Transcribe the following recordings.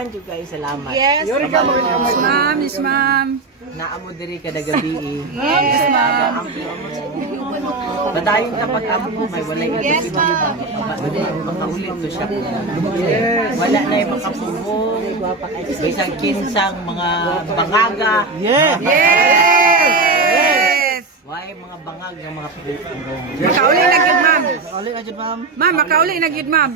Thank you guys, salamat. Yes, ma'am, yes, ma'am. Naamo diri kada gabi. Yes, ma'am. Padayon kapag amo mo may wala ito Yes, si Mama. Makaulit to siya. Wala na yung makapubong. Isang kinsang mga bangaga. Yes! Why mga bangag ng mga pupubong. Makauli na gid, ma'am. Makauli na dyan, ma'am. Ma'am, makauli na gid, ma'am.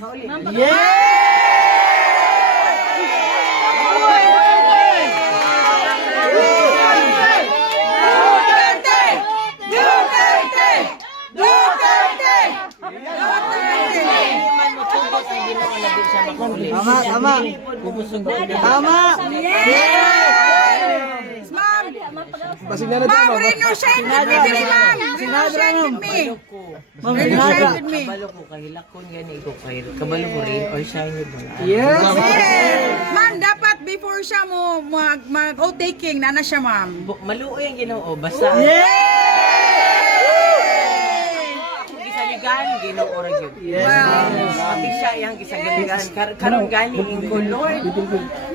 Tama, tama. Tama. Yes, ma'am. Basig na na dyan, Ma'am, ma'am. Reno, shine with me, dili, ma'am. Reno, shine with me. Ma'am, Reno, sinaga. shine with me. Kabalo ko kay lakon gani ko kay kabalo ko rin or shine with mga. Yes. Yes. Ma'am, dapat before siya mo mag-o-taking, nana siya, ma'am. Maluoy ang Ginoo basta. Gisaligan Ginoo ra gyud. Pati siya yang gisaligan karon gani ingko Lord.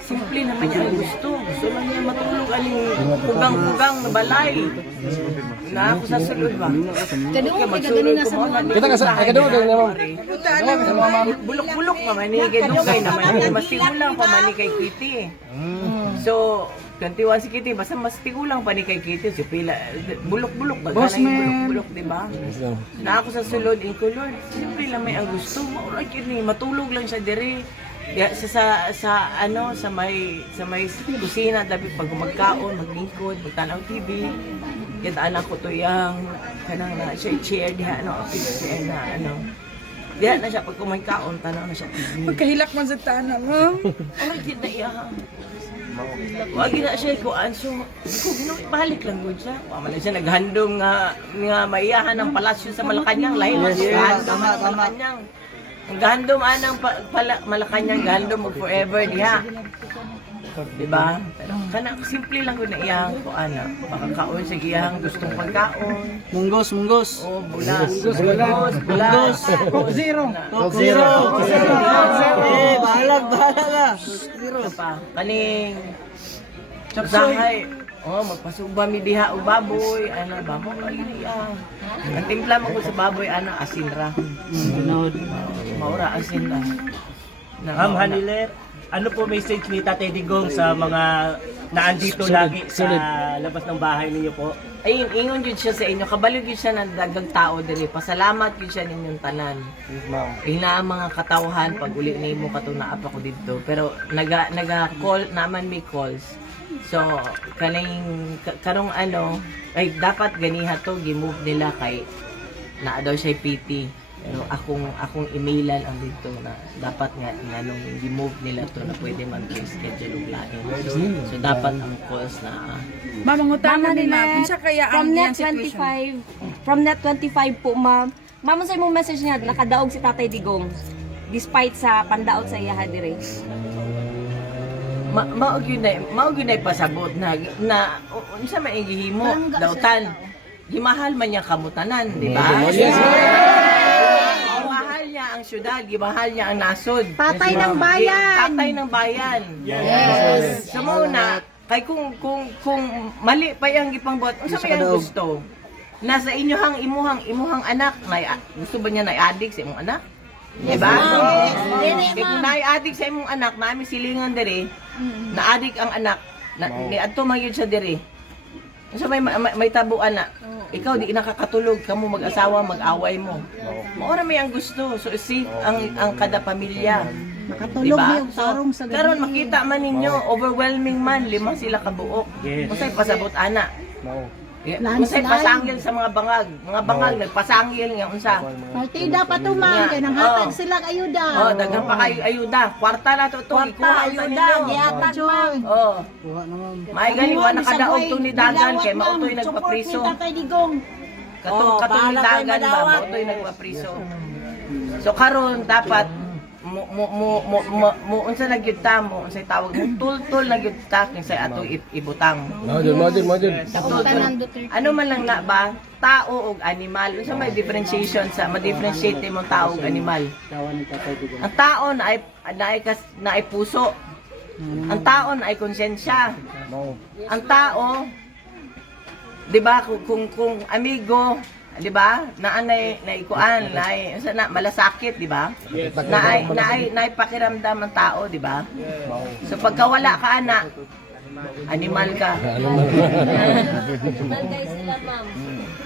Simple naman niya ang gusto. Gusto lang niya matulog aling pugang-pugang na balay. Na ako sa sulod ba? Kadungog magsulod ko mo na. Kita ka kadungog na, ma'am. Bulok-bulok pa man ni kay dugay naman ni mas tigulang pa man ni kay Kitty. So, kantiwan si Kitty basta mas tigulang pa ni kay Kitty si pila bulok-bulok ba Boss, kanay man. bulok-bulok di ba? Na ako sa sulod in color. Siyempre lang may ang gusto mo ra gyud ni matulog lang siya diri. Ya, sa ano sa may kusina dapat pag magkaon, maglingkod, magtanaw TV. Kita anak ko to yang kanang na siya chair diha ano, office chair na ano. Diha na siya pag kumakaon tanaw na siya TV. Magkahilak man sa tana, ma'am. Ay, gid na iya. Wag na siya ko anso. Ko balik lang gud siya. Wa man siya naghandom nga maiyahan ng palasyo sa Malacañang lain man siya Tama, sa Malacañang. Ang gahandom anang Malacañang gahandom mo forever diha. Diba? Pero kana simple lang gud na iyang ko ana. Makakaon sa iyang gustong pagkaon. Munggos, munggos. Oh, bulas. Munggos. Coke zero. Coke zero. Bahalag ka. Ano pa? Kaning Sapsay. Oh, magpasuba mi diha og baboy, ana baboy lagi iya. Ang timpla mo ko sa baboy ana asin ra. Maura asin ra. Ma'am Haniler, ano po message ni Tatay Digong sa mga naandito lagi sa labas ng bahay ninyo po? Ayun, ingon jud siya sa inyo. Kabalo jud siya ng dagang tao diri. Pasalamat jud siya ninyong tanan. Ina mga katawhan pag uli nimo katuna apa ko didto. Pero naga call naman may calls. So, karong ano, ay dapat ganiha to gi-move nila kay na daw siya PT. Pero akong emailan ang dito na dapat nga nganong gi-move nila to na pwede man schedule og lain. So dapat ang calls na Ma'am, ang utana ni ma'am. Unsa kaya ang From iyang net situation? 25, from net 25 po, ma'am. Ma'am, sa imong message niya, nakadaog si Tatay Digong. Despite sa pandaot sa iya dire. maog yun na pasabot na unsa man gihimo dawtan. Gimahal man niya kamutanan, di ba? Gimahal niya ang syudad, gimahal niya ang nasod. Tatay ng bayan. Tatay ng bayan. Yes. So muna, kay kung mali pa yang gipangbuhat, unsa may ang gusto? Nasa imuhang anak, gusto ba niya na addict sa imong anak? Diba? Kung na-addict sa imong anak, naami silingan diri, na-addict ang anak, ni adto man yun siya diri. So may tabuan na, ikaw di nakakatulog, kamo mag-asawa, mag-away mo. Maura may ang gusto, so safe ang kada pamilya. Makatulog Diba? may sarong sa gabi. Karon makita man ninyo, overwhelming man, 5 sila kabuok. Masay pasabot ana. Masay pasangil sa mga bangag nagpasangil nga unsa. Partida pa to ma'am, kaya nang hatag sila ayuda. Oh, daghan pa kayo ayuda. Kwarta na to ikuha Ayuda, gihatag ma'am. Oh, Kuha na, ma'am. may gali wa nakadaog to ni dagan kay mautoy nagpapriso. Support ni Tatay Digong. Katong ni dagan ba mautoy nagpapriso. So karon dapat mo unsa na gyud ta mo unsay tawag mo tultol na gyud ta kinsay ato ibutang. Model. Ano man lang na ba tao ug animal unsa may differentiation sa ma-differentiate mo tao ug animal. Ang tao na ay puso Ang tao ay konsensya. Ang tao, 'di ba, kung amigo, 'di ba? Naanay naikuan, na malasakit, 'di ba? Naay pakiramdam ang tao, 'di ba? So pagka wala ka ana, animal ka. Malday sila, ma'am.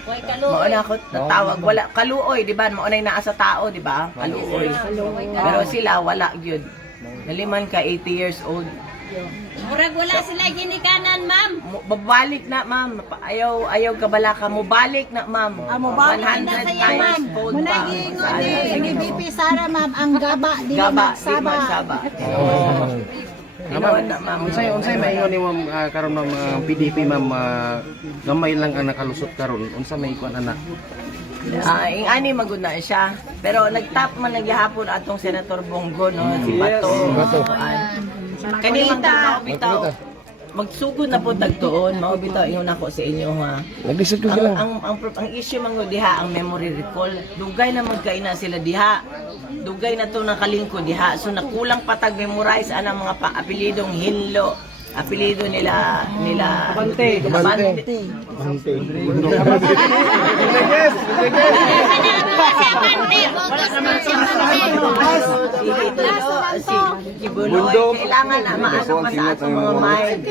Huwag kaluoy. Mao na ako natawag, wala kaluoy, 'di ba? Mao nay naa sa tao, 'di ba? Kaluoy. Pero sila wala gyud. Naliman ka 80 years old. Murag wala sila ginikanan, ma'am. Babalik na, ma'am. Ayaw ka bala ka. Mubalik na, ma'am. Mubalik 100 na saya, times ma'am. fold Muna pa. giingon ni BP Sara, ma'am, ang gaba, di Gaba, di magsaba. magsaba. Ginawan na, ma'am. Unsay maingon ni ma'am karon ma'am PDP ma'am gamay lang ang nakalusot karon. Unsa may ikuan ana? Ing ani maguna siya. Pero nagtap man nagyahapon atong Senator Bongo, no? Si Bato. Kani man bitaw. Magsugod na po tagtuon, mao bitaw ingon ako sa inyo ha. Naglisod ko sila. Ang issue man go diha ang memory recall. Dugay na magkaina sila diha. Dugay na to nakalingkod diha. So nakulang patag memorize anang mga apelidong Hinlo. Apelido nila Abante. Si Buloy, kailangan na maano pa sa atong mga mind.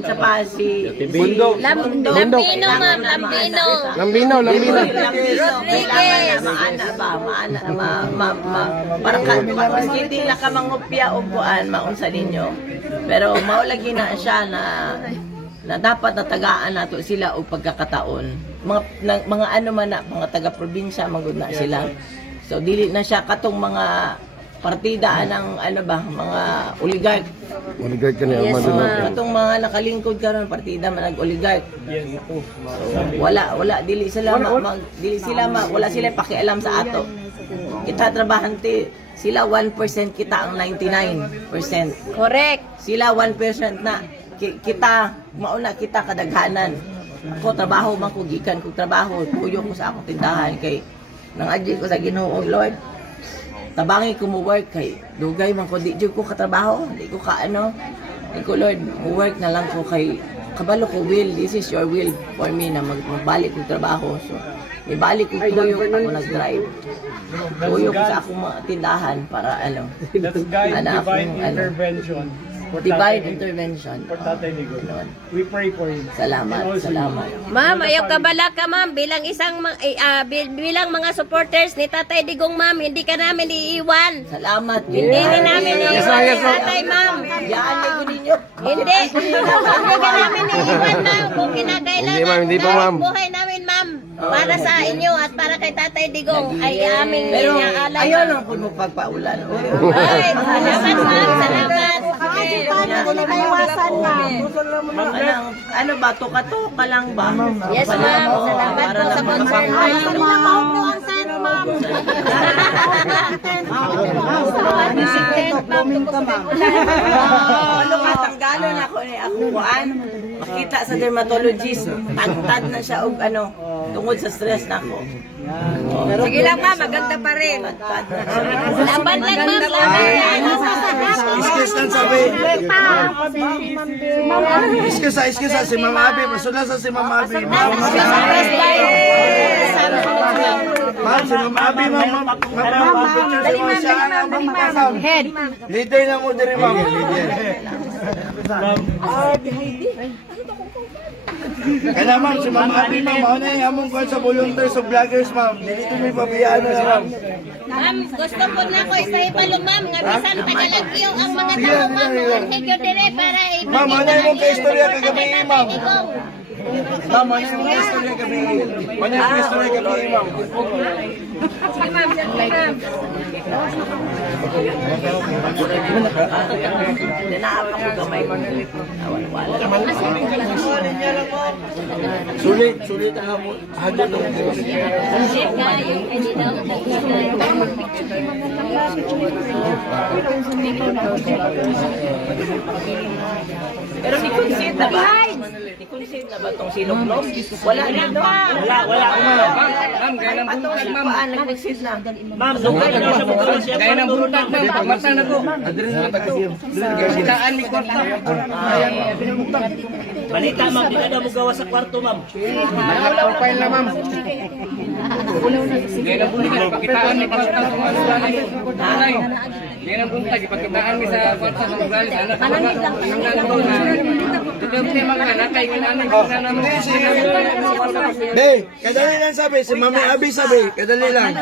Isa pa si Lambino, ma'am. Lambino. Lambino. Kailangan na maana para mas hindi na ka mangupya o buwan maunsa ninyo. Pero maulagi na siya na dapat natagaan nato sila og pagkakataon. Mga ano man na, mga taga-probinsya magud na sila. So dili na siya katong mga partida ng ano ba, mga oligarch. Oligarch ka niya. Yes, ma'am. Katong mga nakalingkod karon partida man nag-oligarch. So, wala dili sila wala sila pakialam sa ato. Kita trabahante, sila 1% kita ang 99%. Correct. Sila 1% na kita mauna kita kadaghanan. Ako trabaho man ko gikan ko trabaho, puyo ko sa akong tindahan kay nang adyo ko sa Ginoo, Lord. Tabangi ko mo work kay dugay man ko di jud ko katrabaho, di ko ka ano. Di ko Lord, mo work na lang ko kay kabalo ko will, this is your will for me na magbalik ko trabaho. So ibalik ko tuyo ako nag-drive. Tuyo ko sa akong mga tindahan para ano. That's God's Anak divine akong, ano, intervention. For Divine Tatay- intervention. For Tatay Digong. Lord. We pray for him. Salamat, salamat. Ma'am, ayaw ka bala ka, ma'am. Bilang bilang mga supporters ni Tatay Digong, ma'am, hindi ka namin iiwan. Salamat. Hindi rin namin iiwan si Tatay, ma'am. Yan ay ninyo. Hindi. Hindi ka namin iiwan, ma'am. Kung kinakailangan, Hindi, ma'am. Hindi po, ma'am. buhay namin, ma'am. Para sa inyo at para kay Tatay Digong ay aming Pero inaalay. ayaw lang po magpagpaulan. Ay, salamat, ma'am. Salamat. Paano nila maiwasan, ma'am? Ano ba, tuka-tuka lang ba? Yes, ma'am. Salamat Para po sa lang concern. Gusto nila maugno ang tent, ma'am. Ano ka, tanggalon ako ni ako kuan. Makita sa dermatologist, tagtad na siya og ano, tungod sa stress na ako. Sige lang, ma'am. Maganda pa rin. Tagtad na siya. Laban lang, ma'am. Laban lang. Iskis lang sabi. Iskis si Mama Abi. Masula sa si Mama Abi. Ma'am, si Mama Abi, ma'am. Picture si Mama siya. Head. Leader na mo diri, ma'am. Kaya ma'am, si Mama Abi, ma'am. Ano yung among kwan sa volunteers of vloggers, ma'am. Dito may pabiyaan na, ma'am. Ma'am, gusto po na ko sa ipalo, ma'am. Nga bisan tagalagyo ang mga tao, ma'am. Manghigyo dire para Ma'am, ano yung kaistorya kagabi, ma'am? Digong. Ma'am, ano yung kaistorya kagabi? Ano yung kaistorya kagabi, ma'am? Dinaapak ko gamay ko. Wala. Sulit ang hagod ng Chef kayo, hindi daw. Pero ni consider ba? Ni i-conceal na ba itong sinugnog? Wala dito. Wala. Patong sipaan, nag-conceal na. Ma'am, dugay na siya bukas siya. Kaya nang buntag na pagmata na ko. Balita ma'am, di na daw mo gawa sa kwarto ma'am. Profile na ma'am. Ngayon ang buntag, ipakitaan ni Kwarta sa mga sulani. Nanay, ngayon ang buntag, ipakitaan ni sa Kwarta sa mga sulani. Anak ko ba? Ang nandito na. Ito yung tema ka, nakay kinanay. Be, kadali lang sabi, si Mami Abi sabi, kadali lang.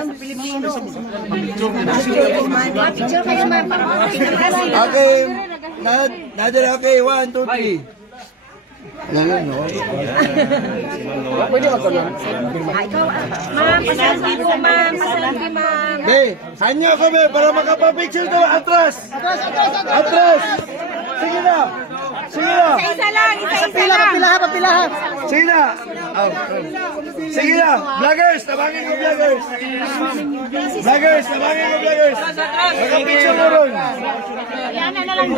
Okay, nadir okay, 1, 2, 3. Alam no? Ma'am, pasalbi po, ma'am. Pasalbi, ma'am. Be, hanya ko be, para makapapicture to, atras! Atras! Sige na! Sige na! Isa lang, isa-isa lang. Sige na! Oh. Sige na! Vloggers! Tabangin ko vloggers! Vloggers! Tabangin ko vloggers! Makapicture mo ron! Yan na lang.